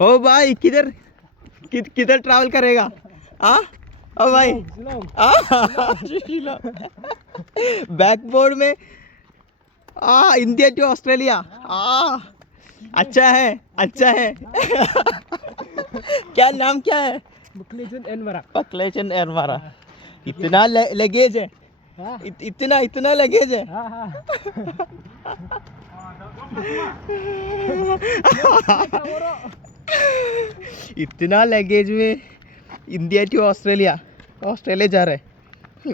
ओ भाई किधर किधर ट्रैवल करेगा? हाँ ओ भाई बैकबोर्ड में इंडिया टू ऑस्ट्रेलिया। अच्छा है अच्छा है। क्या नाम क्या है? बकलेचन एरमारा। इतना लगेज है? इतना लगेज है? इतना लगेज में इंडिया टू ऑस्ट्रेलिया ऑस्ट्रेलिया जा रहे हैं।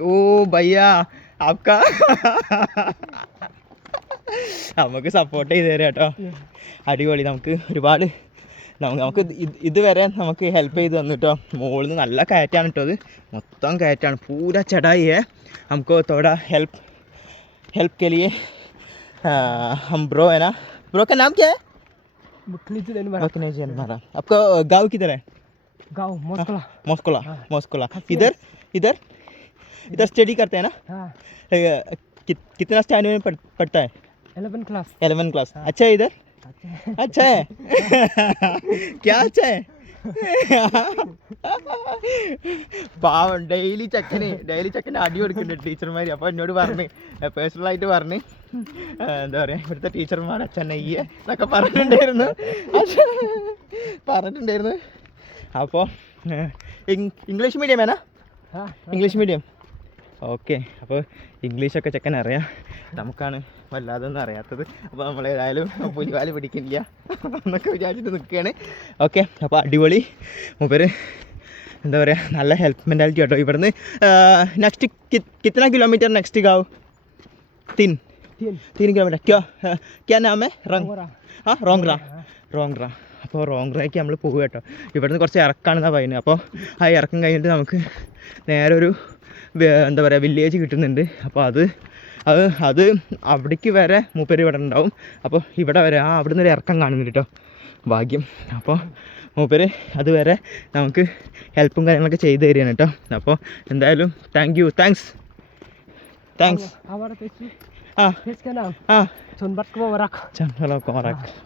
ओ भैया आपका നമുക്ക് സപ്പോർട്ട് ചെയ്ത് തരാം കേട്ടോ. അടിപൊളി. നമുക്ക് ഒരുപാട് നമുക്ക് ഇതുവരെ നമുക്ക് ഹെൽപ്പ് ചെയ്ത് തന്നു കേട്ടോ. മുകളിൽ നിന്ന് നല്ല കയറ്റാണ് കേട്ടോ. അത് മൊത്തം കയറ്റാണ്. പൂരാ ചടായി है. हमको थोड़ा हेल्प के लिए हम ब्रो है ना. ब्रो का नाम क्या है? बकलेचन एरमारा. आपका गाँव किधर है? गाँव मोस्कोला. मोस्कोला. इधर स्टडी करते हैं ना. कितना स्टैंडर्ड में पढ़ता है? 11 क्लास. अच्छा है इधर? अच्छा है. क्या अच्छा है? പാവം ഡെയിലി ചെക്കന് അടി കൊടുക്കുന്നുണ്ട് ടീച്ചർമാർ. അപ്പോൾ എന്നോട് പറഞ്ഞ് പേഴ്സണലായിട്ട് പറഞ്ഞ് എന്താ പറയുക ഇവിടുത്തെ ടീച്ചർമാർ അച്ഛൻ നെയ്യ് എന്നൊക്കെ പറഞ്ഞിട്ടുണ്ടായിരുന്നു. അപ്പോൾ ഇംഗ്ലീഷ് മീഡിയം വേണ? English medium. ഓക്കെ. അപ്പോൾ ഇംഗ്ലീഷൊക്കെ ചെക്കൻ അറിയാം. നമുക്കാണ് വല്ലാതൊന്നും അറിയാത്തത്. അപ്പോൾ നമ്മളേതായാലും പുലിവാല് പിടിക്കില്ല എന്നൊക്കെ വിചാരിച്ചിട്ട് നിൽക്കുകയാണ്. ഓക്കെ. അപ്പോൾ അടിപൊളി. മൂപ്പര് എന്താ പറയുക നല്ല ഹെൽപ്പ് മെൻറ്റാലിറ്റി കേട്ടോ. ഇവിടുന്ന് നെക്സ്റ്റ് കിतना किलोमीटर നെക്സ്റ്റ് गाँव? 3 किलोमीटर. क्या नाम है? റോങ്റ. അപ്പോൾ റോങ്റയ്ക്ക് നമ്മൾ പോകും കേട്ടോ. ഇവിടുന്ന് കുറച്ച് ഇറക്കാണെന്നാണ് പറയുന്നത്. അപ്പോൾ ആ ഇറക്കം കഴിഞ്ഞിട്ട് നമുക്ക് നേരെ ഒരു എന്താ പറയുക വില്ലേജ് കിട്ടുന്നുണ്ട്. അപ്പോൾ അത് അവിടേക്ക് വരെ മൂപ്പര് ഇവിടെ ഉണ്ടാവും. അപ്പോൾ ഇവിടെ വരെ അവിടെ നിന്നൊരു ഇറക്കം കാണുന്നുണ്ട് കേട്ടോ. ഭാഗ്യം. അപ്പോൾ മൂപ്പര് അതുവരെ നമുക്ക് ഹെൽപ്പും കാര്യങ്ങളൊക്കെ ചെയ്ത് തരികയാണ് കേട്ടോ. അപ്പോൾ എന്തായാലും താങ്ക്സ്.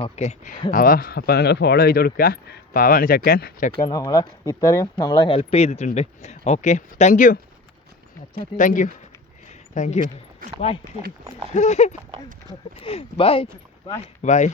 ഓക്കെ. അപ്പോൾ നിങ്ങൾ ഫോളോ ചെയ്ത് കൊടുക്കുക. പാവാണ് ചെക്കൻ നമ്മളെ ഇത്രയും നമ്മളെ ഹെൽപ്പ് ചെയ്തിട്ടുണ്ട്. ഓക്കെ. Thank you. Bye.